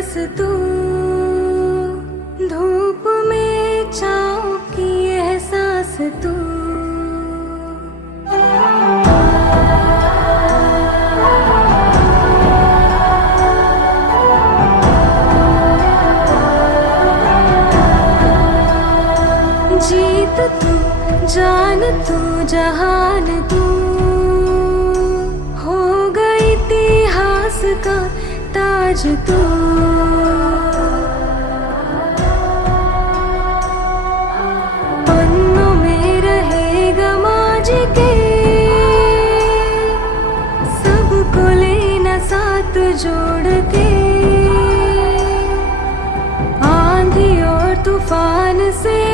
बरस तू, धूप में छाँव की एहसास तू। जीत तू, जान तू, जहान तू, हो गई इतिहास का ताज तू।